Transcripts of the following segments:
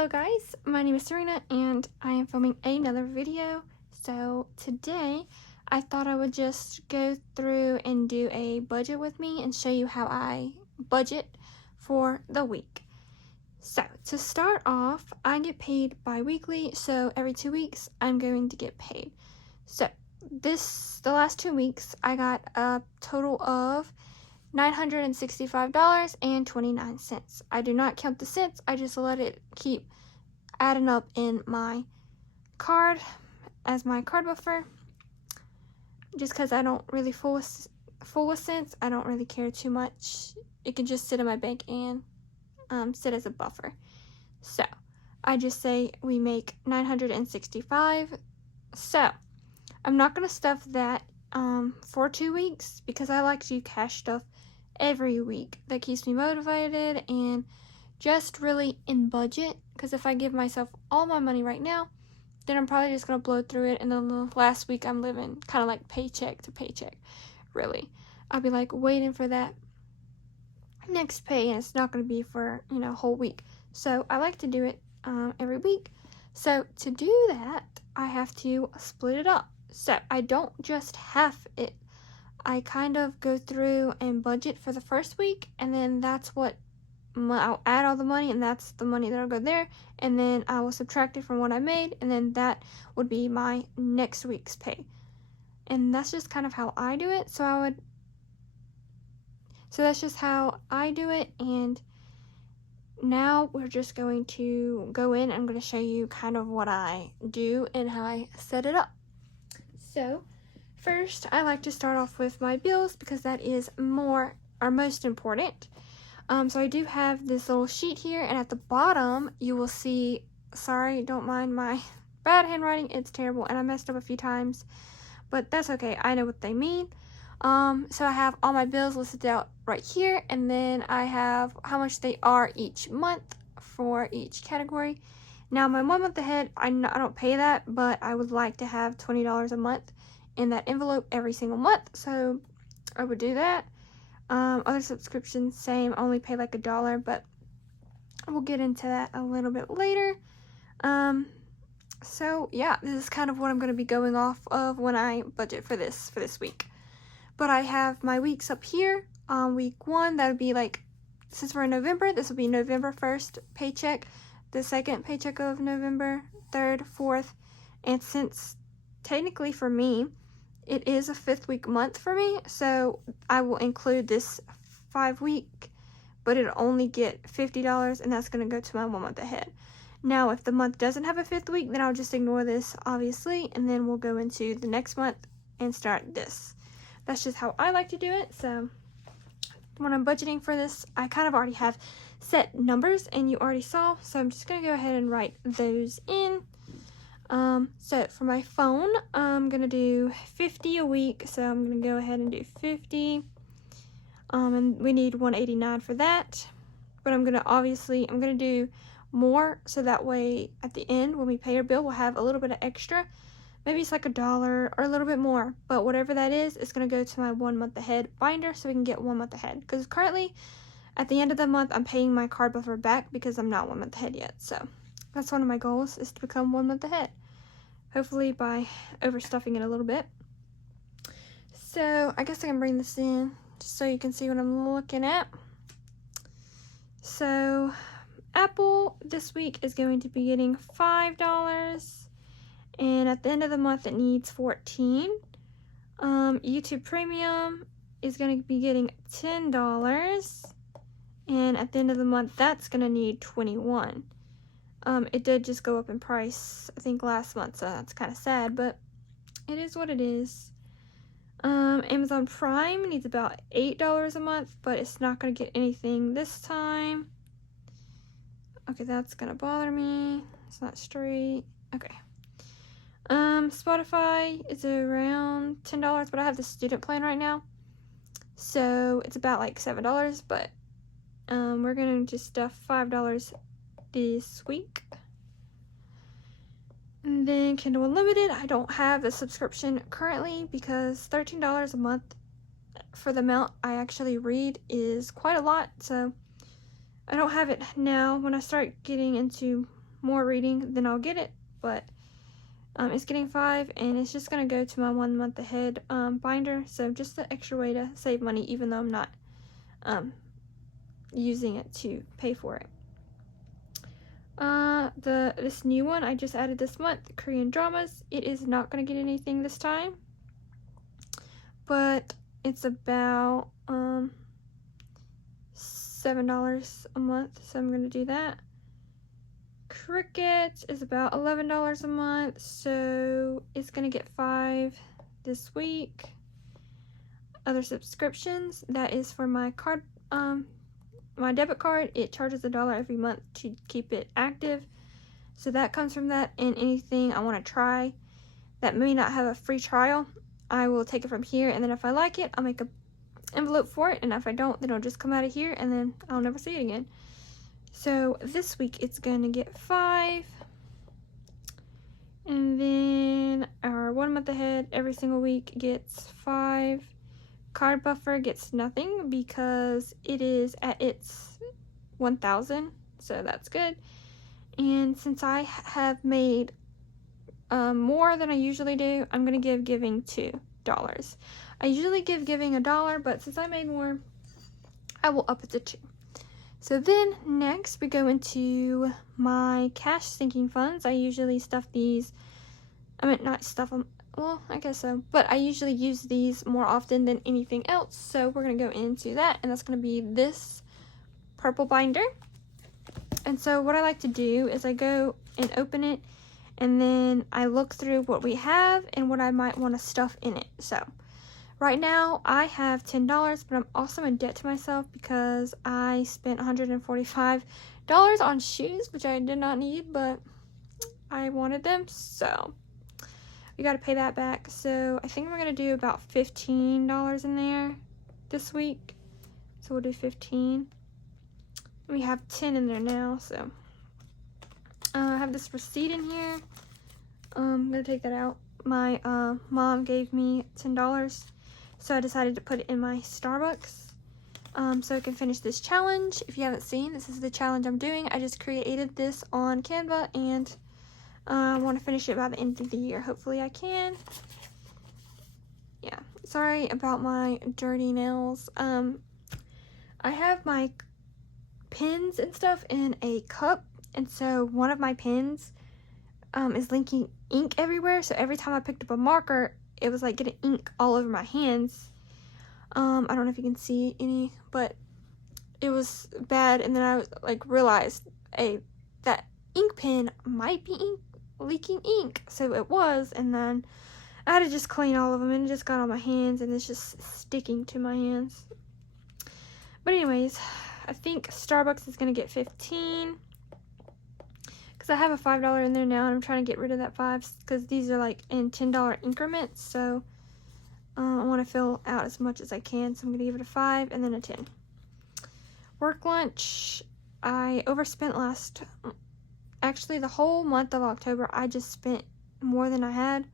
Hello guys, my name is Sarina and I am filming another video. So today I thought I would just go through and do a budget with me and show you how I budget for the week. So to start off, I get paid bi-weekly, so every 2 weeks I'm going to get paid. So the last 2 weeks I got a total of $965.29. I do not count the cents, I just let it keep adding up in my card as my card buffer. Just because I don't really fool with cents, I don't really care too much. It can just sit in my bank and sit as a buffer. So I just say we make $965. So I'm not going to stuff that for 2 weeks because I like to do cash stuff every week. That keeps me motivated and just really in budget, because if I give myself all my money right now, then I'm probably just going to blow through it, and then the last week I'm living kind of like paycheck to paycheck, really. I'll be like waiting for that next pay, and it's not going to be for, a whole week. So I like to do it every week. So to do that, I have to split it up. So I don't just half it. I kind of go through and budget for the first week, and then that's what I'll add all the money, and that's the money that'll go there, and then I will subtract it from what I made, and then that would be my next week's pay. And that's just kind of how I do it. So that's just how I do it. And now we're just going to go in. I'm going to show you kind of what I do and how I set it up. So first, I like to start off with my bills because that is most important. So I do have this little sheet here, and at the bottom you will see, sorry, don't mind my bad handwriting, it's terrible, and I messed up a few times, but that's okay, I know what they mean. So I have all my bills listed out right here, and then I have how much they are each month for each category. Now my 1 month ahead, I don't pay that, but I would like to have $20 a month in that envelope every single month, so I would do that. Other subscriptions, same, only pay like $1, but we'll get into that a little bit later. So yeah, this is kind of what I'm going to be going off of when I budget for this week. But I have my weeks up here. Week 1, that would be like, since we're in November, this will be November 1st paycheck, the second paycheck of November, 3rd, 4th, and since technically for me, it is a 5th week month for me, so I will include this 5 week, but it'll only get $50, and that's going to go to my 1 month ahead. Now, if the month doesn't have a 5th week, then I'll just ignore this, obviously, and then we'll go into the next month and start this. That's just how I like to do it. So when I'm budgeting for this, I kind of already have set numbers, and you already saw, so I'm just going to go ahead and write those in. So for my phone, I'm going to do 50 a week, so I'm going to go ahead and do 50, and we need 189 for that, but I'm going to do more, so that way at the end, when we pay our bill, we'll have a little bit of extra. Maybe it's like $1 or a little bit more, but whatever that is, it's going to go to my 1 month ahead binder, so we can get 1 month ahead, because currently, at the end of the month, I'm paying my card buffer back because I'm not 1 month ahead yet, so that's one of my goals, is to become 1 month ahead. Hopefully by overstuffing it a little bit. So I guess I can bring this in just so you can see what I'm looking at. So Apple this week is going to be getting $5, and at the end of the month it needs $14. YouTube Premium is going to be getting $10, and at the end of the month that's going to need $21. It did just go up in price, I think, last month, so that's kind of sad, but it is what it is. Amazon Prime needs about $8 a month, but it's not going to get anything this time. Okay, that's going to bother me. It's not straight. Okay. Spotify is around $10, but I have the student plan right now, so it's about like $7, but we're going to just stuff $5 this week. And then Kindle Unlimited, I don't have the subscription currently because $13 a month for the amount I actually read is quite a lot, so I don't have it now. When I start getting into more reading, then I'll get it. But it's getting 5, and it's just gonna go to my 1 month ahead binder. So just an extra way to save money, even though I'm not using it to pay for it. This new one I just added this month, Korean dramas. It is not gonna get anything this time, but it's about $7 a month, so I'm gonna do that. Cricket is about $11 a month, so it's gonna get 5 this week. Other subscriptions, that is for my card, my debit card. It charges $1 every month to keep it active, so that comes from that. And anything I want to try that may not have a free trial, I will take it from here, and then if I like it, I'll make a envelope for it, and if I don't, then it'll just come out of here, and then I'll never see it again. So this week it's gonna get 5, and then our 1 month ahead every single week gets 5. Card buffer gets nothing because it is at its 1,000, so that's good. And since I have made more than I usually do, I'm gonna give giving $2. I usually give giving $1, but since I made more, I will up it to 2. So then next we go into my cash sinking funds. I usually stuff these, not stuff them, well, I guess so, but I usually use these more often than anything else. So we're gonna go into that, and that's gonna be this purple binder. And so what I like to do is I go and open it, and then I look through what we have and what I might want to stuff in it. So right now I have $10, but I'm also in debt to myself because I spent $145 on shoes, which I did not need, but I wanted them, so we got to pay that back. So I think we're going to do about $15 in there this week. So we'll do 15. We have 10 in there now, so I have this receipt in here. I'm going to take that out. My mom gave me $10, so I decided to put it in my Starbucks so I can finish this challenge. If you haven't seen, this is the challenge I'm doing. I just created this on Canva, and I want to finish it by the end of the year. Hopefully I can. Yeah, sorry about my dirty nails. I have my pens and stuff in a cup, and so one of my pens is leaking ink everywhere, so every time I picked up a marker, it was like getting ink all over my hands. I don't know if you can see any, but it was bad. And then I like realized that ink pen might be leaking ink, so it was, and then I had to just clean all of them, and it just got on my hands, and it's just sticking to my hands. But anyways, I think Starbucks is gonna get 15 because I have a $5 in there now, and I'm trying to get rid of that 5 because these are like in $10 increments. So I want to fill out as much as I can, so I'm gonna give it a 5 and then a 10. Work lunch, I overspent actually the whole month of October. I just spent more than I had.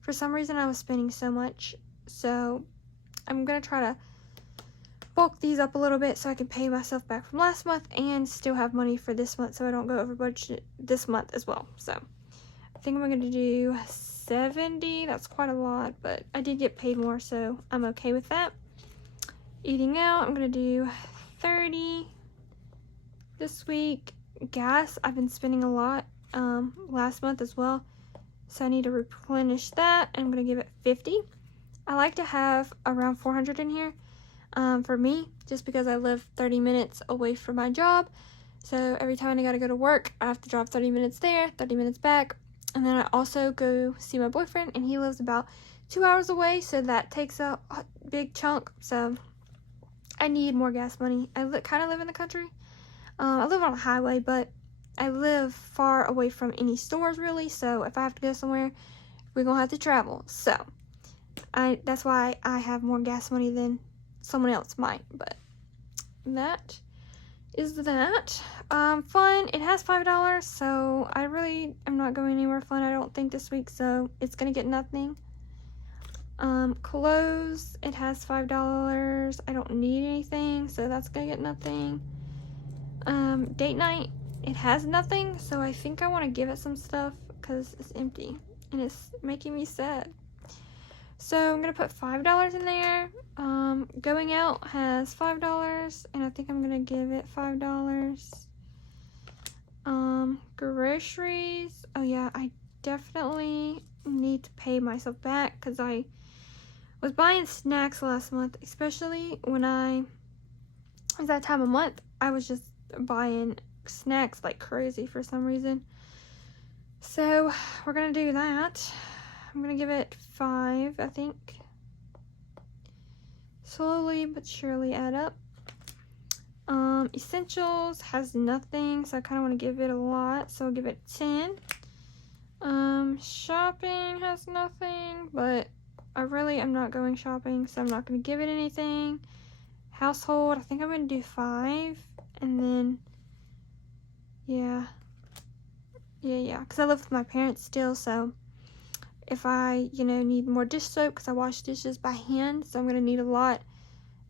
For some reason I was spending so much, so I'm gonna try to bulk these up a little bit so I can pay myself back from last month and still have money for this month, so I don't go over budget this month as well. So I think I'm gonna do 70. That's quite a lot, but I did get paid more, so I'm okay with that. Eating out, I'm gonna do 30 this week. Gas, I've been spending a lot last month as well, so I need to replenish that. I'm gonna give it 50. I like to have around 400 in here for me, just because I live 30 minutes away from my job, so every time I gotta go to work, I have to drive 30 minutes there, 30 minutes back. And then I also go see my boyfriend, and he lives about 2 hours away, so that takes a big chunk. So I need more gas money. I kind of live in the country. I live on a highway, but I live far away from any stores really, so if I have to go somewhere, we're gonna have to travel. So that's why I have more gas money than someone else might. But that is that. Fun, it has $5, so I really am not going anywhere fun, I don't think, this week, so it's gonna get nothing. Clothes, it has $5. I don't need anything, so that's gonna get nothing. Date night, it has nothing, so I think I want to give it some stuff because it's empty and it's making me sad. So I'm gonna put $5 in there. Going out has $5, and I think I'm gonna give it $5. Groceries. Oh yeah, I definitely need to pay myself back because I was buying snacks last month, especially when it was that time of month. I was just buying snacks like crazy for some reason. So we're gonna do that. I'm gonna give it 5, I think. Slowly but surely add up. Essentials has nothing, so I kind of want to give it a lot, so I'll give it 10. Shopping has nothing, but I really am not going shopping, so I'm not going to give it anything. Household, I think I'm going to do 5, and then, yeah, because I live with my parents still, so if I, need more dish soap, because I wash dishes by hand, so I'm going to need a lot.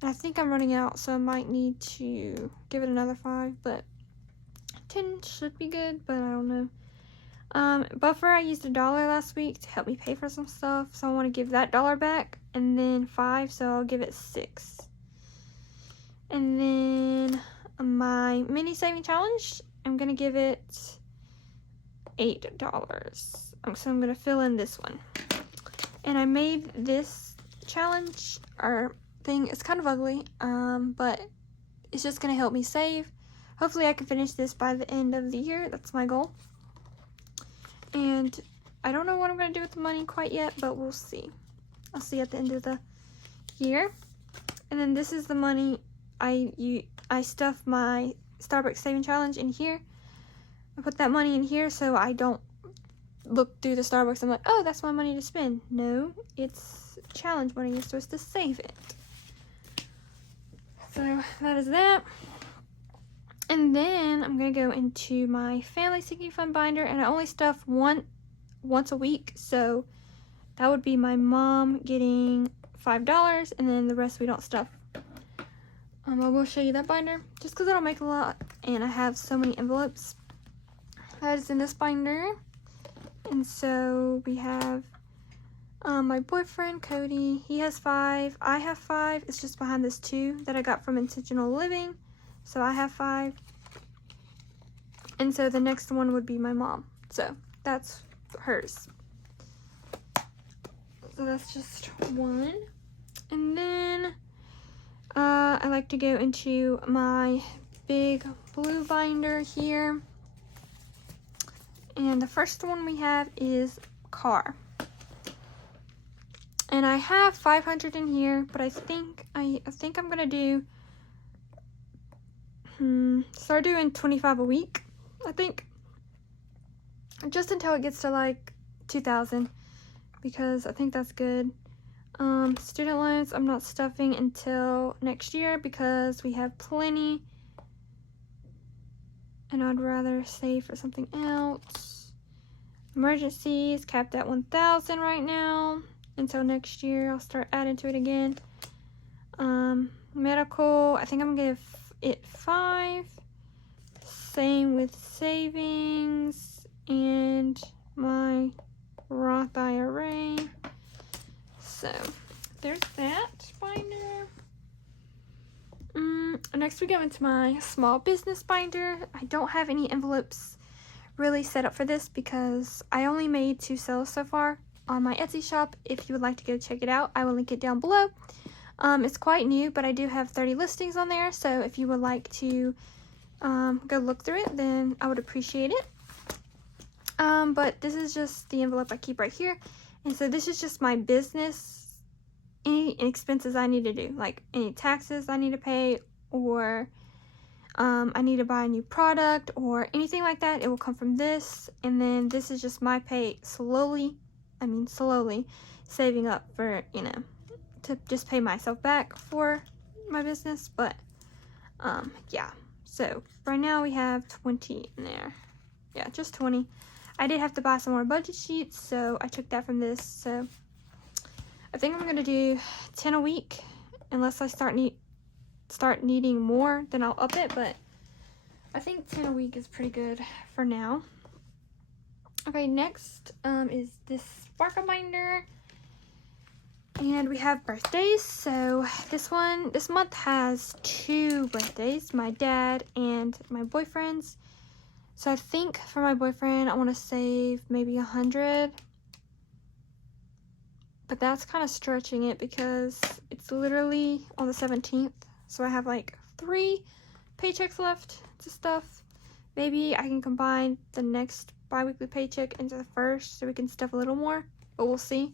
And I think I'm running out, so I might need to give it another 5, but 10 should be good, but I don't know. Buffer, I used $1 last week to help me pay for some stuff, so I want to give that $1 back, and then 5, so I'll give it 6. And then my mini saving challenge, I'm going to give it $8. So I'm going to fill in this one. And I made this challenge, or thing, it's kind of ugly, but it's just going to help me save. Hopefully I can finish this by the end of the year. That's my goal. And I don't know what I'm going to do with the money quite yet, but we'll see. I'll see at the end of the year. And then this is the money I stuff my Starbucks saving challenge in here. I put that money in here so I don't look through the Starbucks. I'm like, oh, that's my money to spend. No, it's challenge money. You're supposed to save it. So that is that. And then I'm going to go into my family sinking fund binder, and I only stuff once a week. So that would be my mom getting $5, and then the rest we don't stuff. I will show you that binder just because I don't make a lot, and I have so many envelopes. That is in this binder. And so we have my boyfriend, Cody. He has 5. I have 5. It's just behind this 2 that I got from Intentional Living. So I have 5. And so the next one would be my mom. So that's hers. So that's just 1. And then I like to go into my big blue binder here. And the first one we have is car. And I have 500 in here, but I think I'm gonna do start doing 25 a week, I think. Just until it gets to like 2,000, because I think that's good. Student loans, I'm not stuffing until next year because we have plenty. And I'd rather save for something else. Emergencies, capped at 1,000 right now. Until next year, I'll start adding to it again. Medical, I think I'm gonna give it 5. Same with savings and my Roth IRA. So there's that binder. Next we go into my small business binder. I don't have any envelopes really set up for this because I only made 2 sales so far on my Etsy shop. If you would like to go check it out, I will link it down below. It's quite new, but I do have 30 listings on there, so if you would like to go look through it, then I would appreciate it. But this is just the envelope I keep right here, and so this is just my business, any expenses I need to do, like any taxes I need to pay, or I need to buy a new product, or anything like that. It will come from this, and then this is just my pay slowly saving up for, to just pay myself back for my business. But yeah, so right now we have 20 in there. Yeah, just 20. I did have to buy some more budget sheets, so I took that from this. So I think I'm gonna do 10 a week, unless I start needing more, then I'll up it. But I think 10 a week is pretty good for now. Okay, next is this sparkle binder. And we have birthdays. So this month has 2 birthdays, my dad and my boyfriend's. So I think for my boyfriend, I want to save maybe 100. But that's kind of stretching it because it's literally on the 17th. So I have like 3 paychecks left to stuff. Maybe I can combine the next bi-weekly paycheck into the first so we can stuff a little more, but we'll see.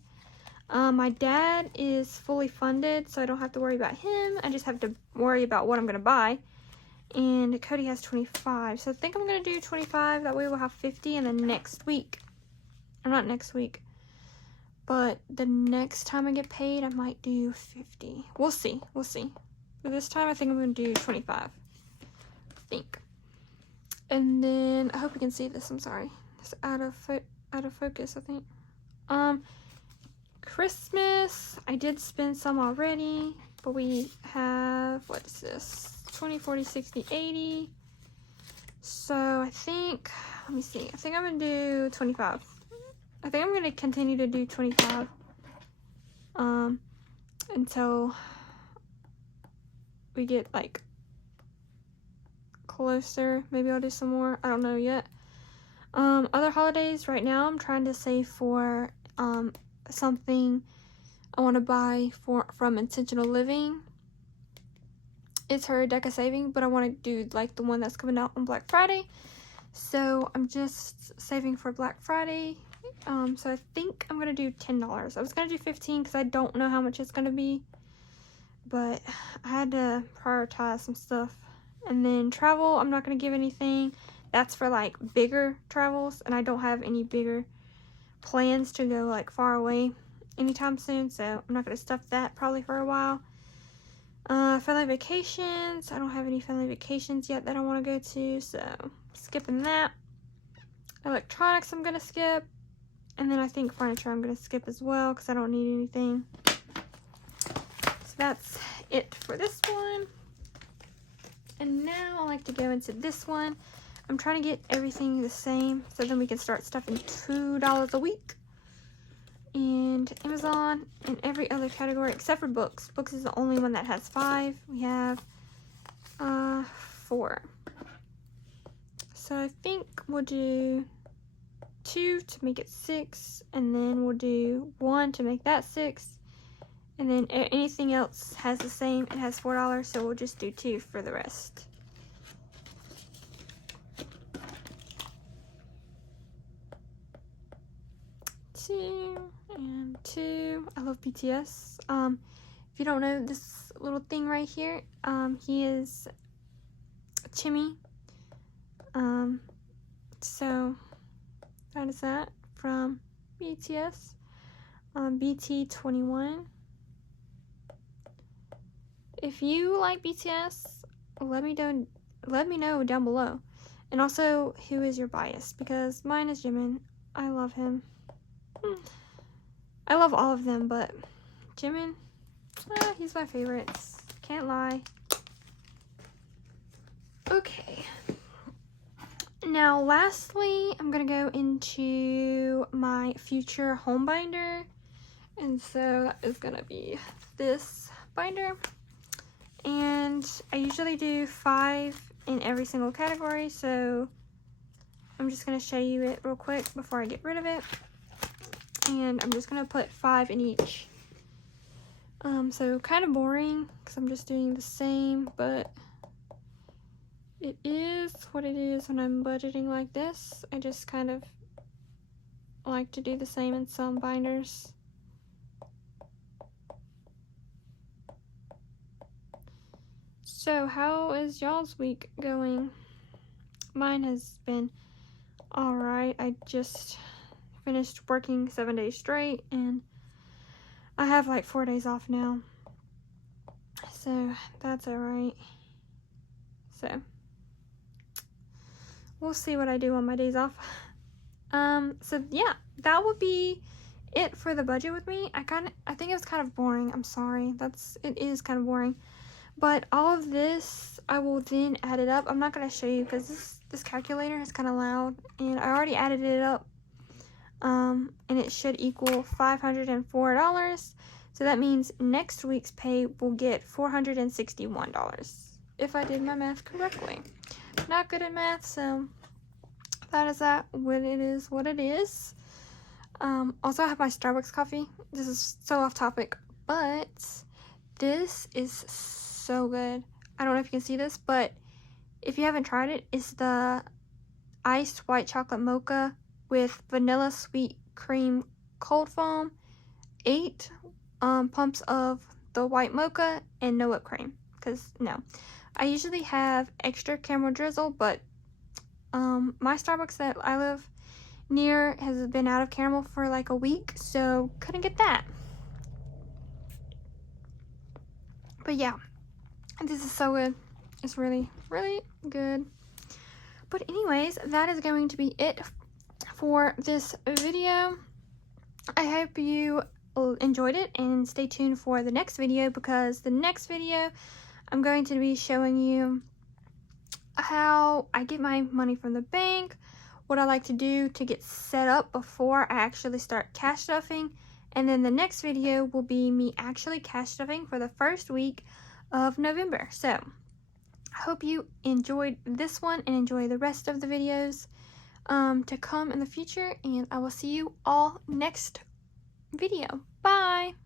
My dad is fully funded, so I don't have to worry about him. I just have to worry about what I'm gonna buy. And Cody has 25, so I think I'm gonna do 25. That way we'll have 50, and then next week, or not next week, but the next time I get paid, I might do 50. We'll see. But this time, I think I'm gonna do 25. I think. And then I hope you can see this. I'm sorry, it's out of focus. I think. Christmas, I did spend some already, but we have, what is this, 20, 40, 60, 80. So I think, let me see, I think I'm gonna do 25. I think I'm gonna continue to do 25 until we get like closer. Maybe I'll do some more, I don't know yet. Other holidays, right now I'm trying to save for something I want to buy from Intentional Living. It's her deck of saving, but I want to do like the one that's coming out on Black Friday. So I'm just saving for Black Friday. So I think I'm gonna do $10. I was gonna do 15 because I don't know how much it's gonna be, but I had to prioritize some stuff. And then travel, I'm not gonna give anything. That's for like bigger travels, and I don't have any bigger plans to go like far away anytime soon, so I'm not gonna stuff that probably for a while. Family vacations, I don't have any family vacations yet that I want to go to, so skipping that. Electronics I'm gonna skip, and then I think furniture I'm gonna skip as well because I don't need anything. So that's it for this one. And now I like to go into this one. I'm trying to get everything the same so then we can start stuffing $2 a week. And Amazon and every other category except for books. Books is the only one that has 5. We have 4. So I think we'll do 2 to make it 6, and then we'll do 1 to make that 6. And then anything else has the same. It has $4, so we'll just do 2 for the rest. And 2. I love BTS. If you don't know this little thing right here, he is Jimmy. So that is that from BTS. BT21. If you like BTS, let me know down below. And also, who is your bias? Because mine is Jimin. I love him. I love all of them, but Jimin, he's my favorite. Can't lie. Okay. Now, lastly, I'm gonna go into my future home binder. And so that is gonna be this binder. And I usually do 5 in every single category, so I'm just gonna show you it real quick before I get rid of it. And I'm just gonna put 5 in each. So kind of boring because I'm just doing the same, but it is what it is when I'm budgeting like this. I just kind of like to do the same in some binders. So how is y'all's week going? Mine has been alright. I just finished working 7 days straight, and I have like 4 days off now, so that's alright. So we'll see what I do on my days off. So yeah, that would be it for the budget with me. I think it was kind of boring. I'm sorry. It is kind of boring, But all of this, I will then add it up. I'm not going to show you because this calculator is kind of loud. And I already added it up. And it should equal $504. So that means next week's pay will get $461. If I did my math correctly. Not good at math, so that is that. What it is. Also, I have my Starbucks coffee. This is so off topic, but this is so good. I don't know if you can see this, but if you haven't tried it, it's the iced white chocolate mocha with vanilla sweet cream cold foam, 8 pumps of the white mocha, and no whipped cream. Because, no. I usually have extra caramel drizzle, but my Starbucks that I live near has been out of caramel for like a week, so couldn't get that. But yeah, this is so good. It's really, really good. But anyways, that is going to be it for this video. I hope you enjoyed it, and stay tuned for the next video, because the next video I'm going to be showing you how I get my money from the bank, what I like to do to get set up before I actually start cash stuffing, and then the next video will be me actually cash stuffing for the first week of November. So I hope you enjoyed this one and enjoy the rest of the videos to come in the future, and I will see you all next video. Bye!